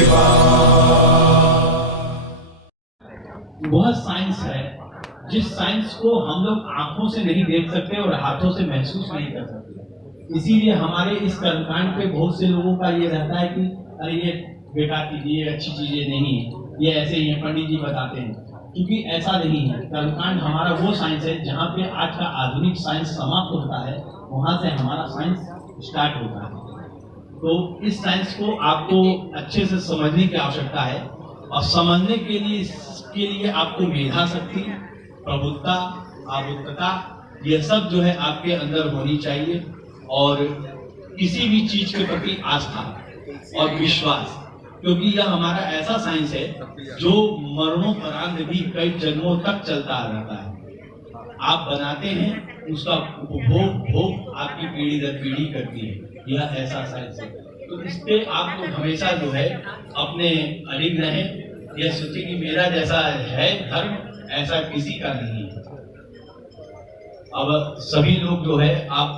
सेवा। वह साइंस है जिस साइंस को हम लोग आंखों से नहीं देख सकते और हाथों से महसूस नहीं कर सकते। इसीलिए हमारे इस कर्मकांड पे बहुत से लोगों का ये रहता है कि अरे ये बेकार चीजें, अच्छी चीजें नहीं है, ये ऐसे ही है, पंडित जी बताते हैं। क्योंकि ऐसा नहीं है। कर्मकांड हमारा वो साइंस है जहाँ पे आज का आधुनिक साइंस समाप्त होता है, वहां से हमारा साइंस स्टार्ट होता है। तो इस साइंस को आपको अच्छे से समझने की आवश्यकता है और समझने के लिए आपको मेधा शक्ति, प्रबुद्धता, आबुद्धता, ये सब जो है आपके अंदर होनी चाहिए और किसी भी चीज के प्रति आस्था और विश्वास, क्योंकि यह हमारा ऐसा साइंस है जो मरणोपरांत भी कई जन्मों तक चलता रहता है। आप बनाते हैं, उसका भोग आपकी पीढ़ी दर पीढ़ी करती है। यह ऐसा साइंस है। तो इससे आप लोग हमेशा जो है अपने अड़िग रहें। यह सोचे कि मेरा जैसा है धर्म, ऐसा किसी का नहीं है। अब सभी लोग जो है आप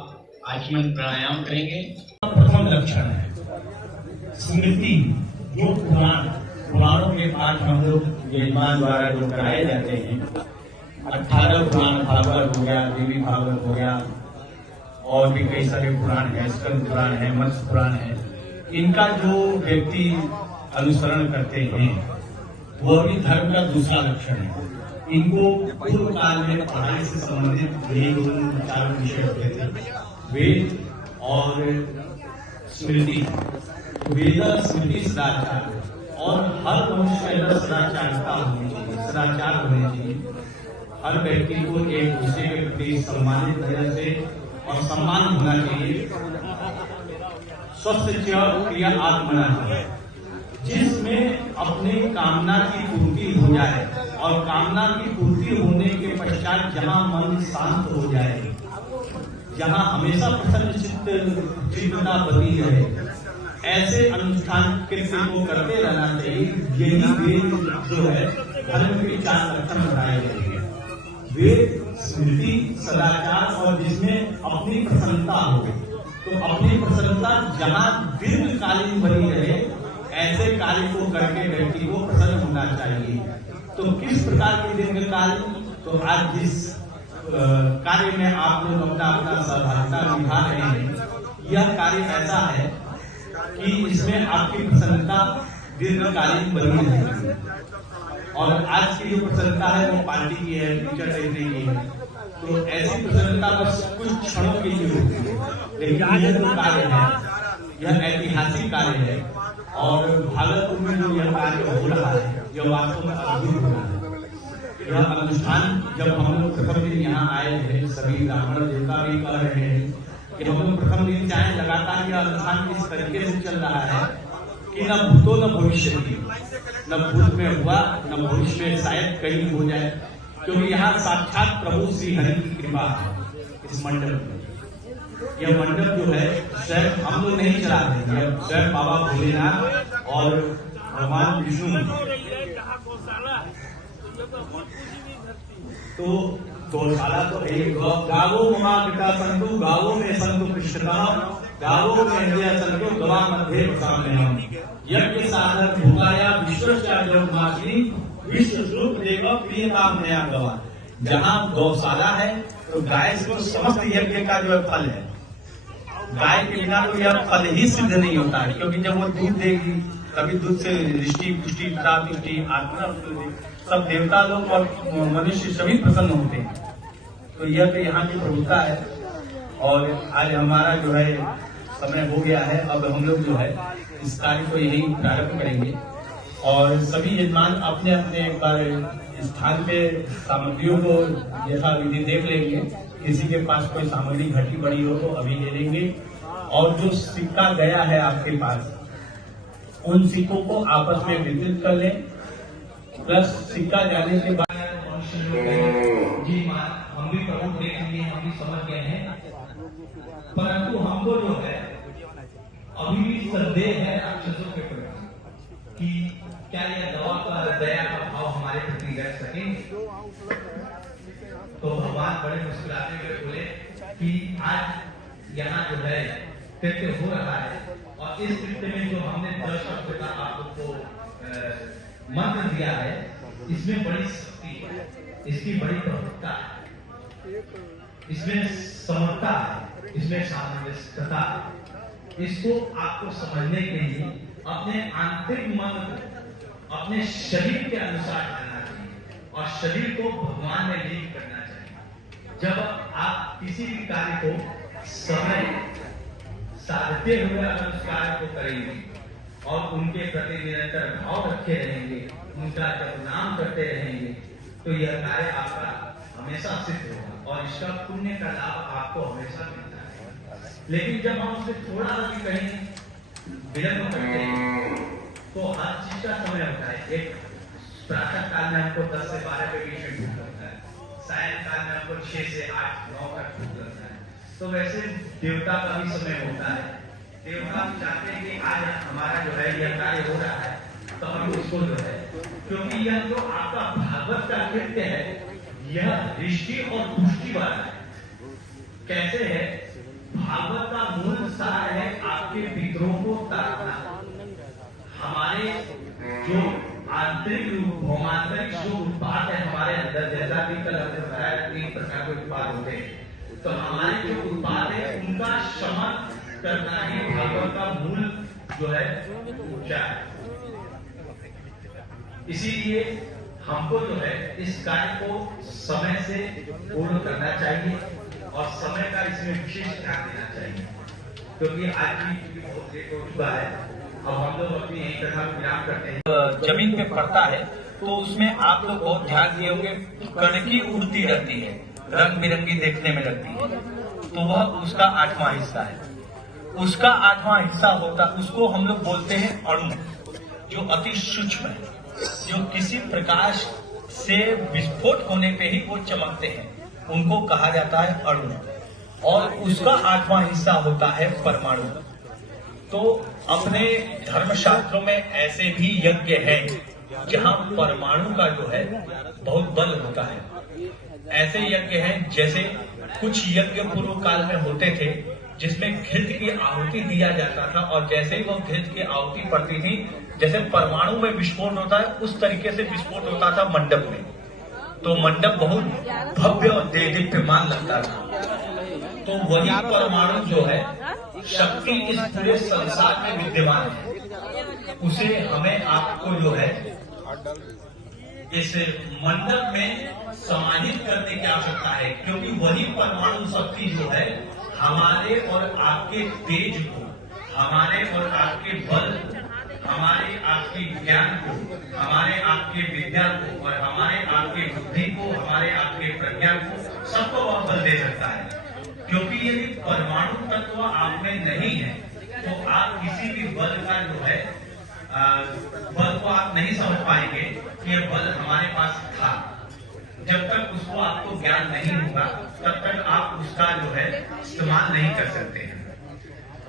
आचमन प्राणायाम करेंगे। प्रथम लक्षण है स्मृति। जो पुराणों के पाठ हम लोग यजमान द्वारा जो कराए जाते हैं, 18 पुराण, भागवत हो गया, देवी भागवत हो गया, और भी कई सारे पुराण है, स्कंद पुराण है, मत्स्य पुराण है। इनका जो व्यक्ति अनुसरण करते हैं वह भी धर्म का दूसरा लक्षण है। इनको पूर्व काल में पढ़ाई से संबंधित यही दोनों चार विषय होते थे, वेद और स्मृति। वेद, स्मृति, सदाचार, और हर मनुष्य के अंदर सदाचारता होनी चाहिए, सदाचार होने चाहिए। हर व्यक्ति को एक दूसरे के प्रति सम्मानित नजर से और सम्मान होना चाहिए। स्वस्थ क्रिया आत्मना है, जिसमें अपनी कामना की पूर्ति हो जाए, और कामना की पूर्ति होने के पश्चात जहाँ मन शांत हो जाए, जहाँ हमेशा प्रसन्न चित्तता बनी रहे, ऐसे अनुष्ठान कृत्य को करते रहना चाहिए। यही वेद जो है धर्म के चार लक्षण बताए गए हैं। वेद, स्मृति, सदाचार, और जिसमें अपनी प्रसन्नता हो। तो अपनी प्रसन्नता जहाँ दीर्घकालीन बनी रहे, ऐसे कार्य को करके व्यक्ति को प्रसन्न होना चाहिए। तो किस प्रकार की दीर्घकालीन? तो आज जिस कार्य में आप लोग अपना सहभागिता निभा रहे हैं, यह कार्य ऐसा है कि इसमें आपकी प्रसन्नता दीर्घकालीन बनी रहेगी। और आज की जो प्रसन्नता है वो पार्टी की है, टीचर देखने की है। तो ऐसी प्रसन्नता बस कुछ क्षणों के लिए होती है, लेकिन यह जो कार्य है यह ऐतिहासिक कार्य है। और भागलपुर में जो यह कार्य हो रहा है यह वास्तव में अद्भुत हो रहा है। यह अनुष्ठान जब हम लोग प्रथम दिन यहाँ आए थे, सभी ब्राह्मण देवता भी कह रहे हैं कि हम लोग प्रथम दिन चाहे लगातार यह अनुष्ठान इस तरीके से चल रहा है कि न भूतो न भविष्य की, न भूत में हुआ न भविष्य में शायद कहीं हो जाए, क्योंकि यहाँ साक्षात प्रभु श्री हरि की कृपा है। इस मंडप में यह मंडप जो है स्वयं हम लोग नहीं चला रहे, स्वयं बाबा भोलेनाथ और भगवान विष्णु। तो गौशाला तो एक गावो ममा पिता संतु, गावो में संतु कृष्णतः, गावो में हृदय संतु, गवा मध्य सामने हम। यज्ञ साधन भूताया विश्वस्या जगमाश्री, विश्व स्वरूप देव प्रियता नया गवा। जहाँ गौशाला है तो गाय से समस्त यज्ञ का जो फल है। गाय के बिना तो यह फल ही सिद्ध नहीं होता है, क्योंकि जब वो दूध देगी तभी दूध से दृष्टि, पुष्टि, प्राप्ति, आत्मा, सब देवता लोग और मनुष्य सभी प्रसन्न होते हैं। तो यह तो यहाँ की प्रभुता है। और आज हमारा जो है समय हो गया है, अब हम लोग जो है इस कार्य को यही प्रारंभ करेंगे। और सभी यजमान अपने अपने एक बार स्थान पे सामग्रियों को यथा विधि देख लेंगे। किसी के पास कोई सामग्री घटी बड़ी हो तो अभी ले लेंगे। और जो सिक्का गया है आपके पास, उन सिक्कों को आपस में वितरित कर लें। प्लस सिक्का जाने के बाद जी हम भी प्रभु देख लिए, हम भी समझ गए हैं, परंतु हमको जो है अभी भी संदेह है राक्षसों के प्रति कि क्या यह दया का भाव हमारे प्रति रख सके। तो भगवान बड़े मुस्कुराते हुए बोले कि आज यहाँ जो है कृत्य हो रहा है, और इस कृत्य में जो हमने 10 शब्द का आप लोग को मंत्र दिया है, इसमें बड़ी शक्ति है, इसकी बड़ी प्रभुता है, इसमें समता है, इसमें सामंजस्यता है। इसको आपको समझने के लिए अपने आंतरिक मन को अपने शरीर के अनुसार करना चाहिए और शरीर को भगवान में लीन करना चाहिए। जब आप किसी भी कार्य को समय साधते हुए अगर उस कार्य को करेंगे और उनके प्रति निरंतर भाव रखे रहेंगे, उनका जब नाम करते रहेंगे, तो यह कार्य आपका हमेशा सिद्ध होगा और इसका पुण्य का लाभ आपको हमेशा मिलता है। लेकिन जब हम उससे थोड़ा भी कहीं विलंब करते हैं तो हर चीज का समय होता है। एक प्रातः काल में हमको 10 से 12 के बीच में भूख लगता है, सायंकाल में हमको 6 से 8 9 तक भूख लगता है। तो वैसे देवता का भी समय होता है। देवता भी चाहते हैं कि आज हमारा जो है यह कार्य हो रहा है, तो हम उसको जो है, क्योंकि यह जो आपका भागवत का कृत्य है यह ऋषि और पुष्टि वाला है। कैसे है? भागवत का मूल सार है आपके पितरों को तारना। हमारे जो आंतरिक भौमांतरिक जो उत्पाद है हमारे अंदर, जैसा कि कल हमने बताया 3 प्रकार के उत्पाद होते हैं, तो हमारे जो उत्पाद है उनका शमन करना ही भागवत का मूल जो है ऊर्जा है। इसीलिए हमको जो है इस कार्य को समय से पूर्ण करना चाहिए और समय का इसमें विशेष ध्यान देना चाहिए, क्योंकि आज भी बहुत लेट हो चुका है। अब हम लोग अपनी यही कथा विराम करते हैं। जमीन पे पड़ता है तो उसमें आप लोग बहुत ध्यान दिए होंगे, कणकी उड़ती रहती है, रंग बिरंगी देखने में लगती है, तो वह उसका 8वां हिस्सा है। उसका 8वां हिस्सा होता, उसको हम लोग बोलते हैं अणु, जो अति सूक्ष्म है, जो किसी प्रकाश से विस्फोट होने पे ही वो चमकते हैं, उनको कहा जाता है अणु। और उसका 8वां हिस्सा होता है परमाणु। तो अपने धर्मशास्त्रों में ऐसे भी यज्ञ हैं जहां परमाणु का जो है बहुत बल होता है। ऐसे यज्ञ हैं जैसे कुछ यज्ञ पूर्व काल में होते थे जिसमें घृत की आहुति दिया जाता था, और जैसे ही वो घृत की आहुति पड़ती थी, जैसे परमाणु में विस्फोट होता है उस तरीके से विस्फोट होता था मंडप में। तो मंडप बहुत भव्य और देदीप्यमान लगता था। तो वही परमाणु जो है शक्ति इस पूरे संसार में विद्यमान है, उसे हमें आपको जो है इस मंडप में समाहित करने की आवश्यकता है, क्योंकि वही परमाणु शक्ति जो है हमारे और आपके तेज को, हमारे और आपके बल, हमारे आपके ज्ञान को, हमारे आपके विद्या को और हमारे आपके बुद्धि को, हमारे आपके प्रज्ञा को, सबको वह बल दे सकता है। क्योंकि यदि परमाणु तत्व आप में नहीं है तो आप किसी भी बल का जो है बल को आप नहीं समझ पाएंगे कि यह बल हमारे पास था। जब तक उसको आपको ज्ञान नहीं होगा तब तक आप उसका जो है इस्तेमाल नहीं कर सकते हैं।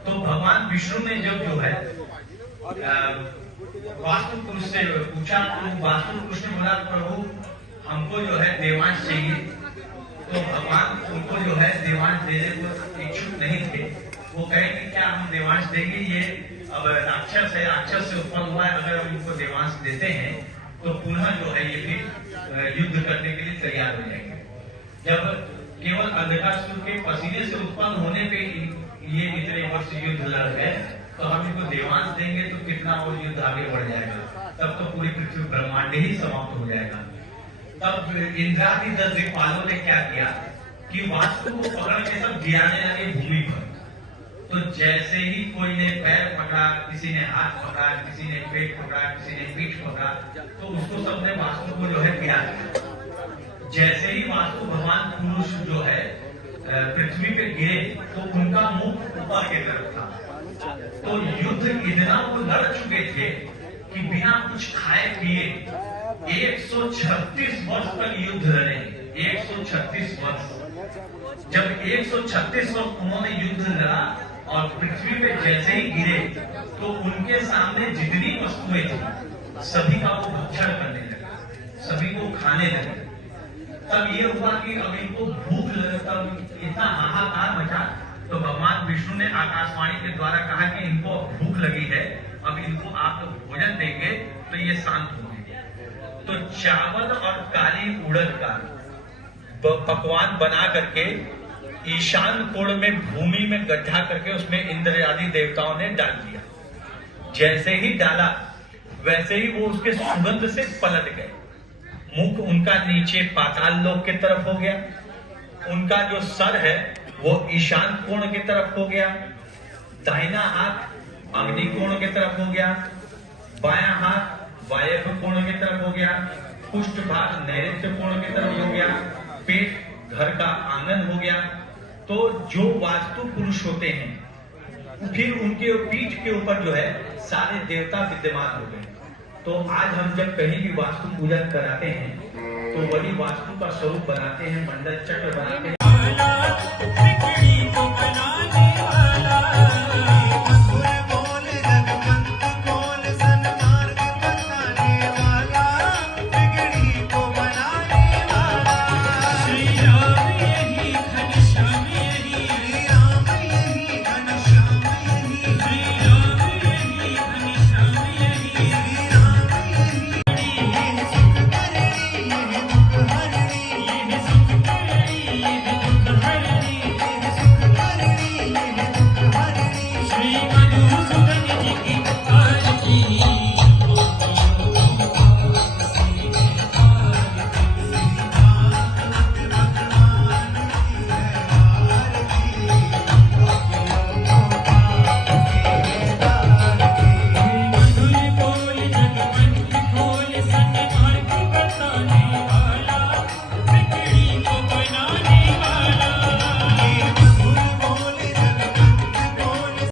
तो भगवान विष्णु ने जब जो है वास्तु पुरुष से पूछा, तो वास्तु पुरुष ने बोला प्रभु हमको जो है देवांश चाहिए। तो भगवान उनको जो है देवांश देने को इच्छुक नहीं थे। वो कहे कि क्या हम देवांश देंगे, ये अब राक्षस है, राक्षस से उत्पन्न हुआ है, अगर हम इनको देवांश देते हैं तो पुनः जो है ये फिर युद्ध करने के लिए तैयार हो जाएंगे। जब केवल अंधकासुर के पसीने से उत्पन्न होने पे ये इतने वर्ष युद्ध लड़ गए, तो हम इनको देवांश देंगे तो कितना और युद्ध आगे बढ़ जाएगा, तब तो पूरी पृथ्वी ब्रह्मांड ही समाप्त हो जाएगा। तब इंद्रादि 10 दिक्पालों ने क्या किया कि वास्तु को पकड़ के सब गिराने लगे भूमि पर। तो जैसे ही कोई ने पैर पकड़ा, किसी ने हाथ पकड़ा, किसी ने पेट पकड़ा, किसी ने पीठ पकड़ा, तो उसको सबने वास्तु को जो है गिरा दिया। जैसे ही वास्तु भगवान पुरुष जो है पृथ्वी पे गिरे तो उनका मुख ऊपर की तरफ था। तो युद्ध इतना वो लड़ चुके थे कि बिना कुछ खाए पिए 136 वर्ष तक युद्ध लड़े। 136 वर्ष। जब 136 वर्ष उन्होंने युद्ध लड़ा और पृथ्वी पे जैसे ही गिरे तो उनके सामने जितनी वस्तुएं थी सभी का वो भक्षण करने लगे, सभी को खाने लगे। तब ये हुआ कि अब इनको भूख लगे, तब इतना हाहाकार मचा। तो भगवान विष्णु ने आकाशवाणी के द्वारा कहा कि इनको भूख लगी है, अब इनको आप भोजन देंगे तो ये शांत होंगे। तो चावल और काली उड़द का पकवान बना करके ईशान कोण में भूमि में गड्ढा करके उसमें इंद्र आदि देवताओं ने डाल दिया। जैसे ही डाला वैसे ही वो उसके सुगंध से पलट गए। मुख उनका नीचे पाताल लोक की तरफ हो गया, उनका जो सर है वो ईशान कोण की तरफ हो गया, दाहिना हाथ अग्नि कोण की तरफ हो गया, बायां हाथ वायव्य कोण की तरफ हो गया, पुष्ट भाग नैऋत्य कोण की तरफ हो गया, पेट घर का आंगन हो गया। तो जो वास्तु पुरुष होते हैं फिर उनके पीठ के ऊपर जो है सारे देवता विद्यमान हो गए। तो आज हम जब कहीं भी वास्तु पूजा कराते हैं तो वही वास्तु का स्वरूप बनाते हैं, मंडल चक्र बनाते हैं।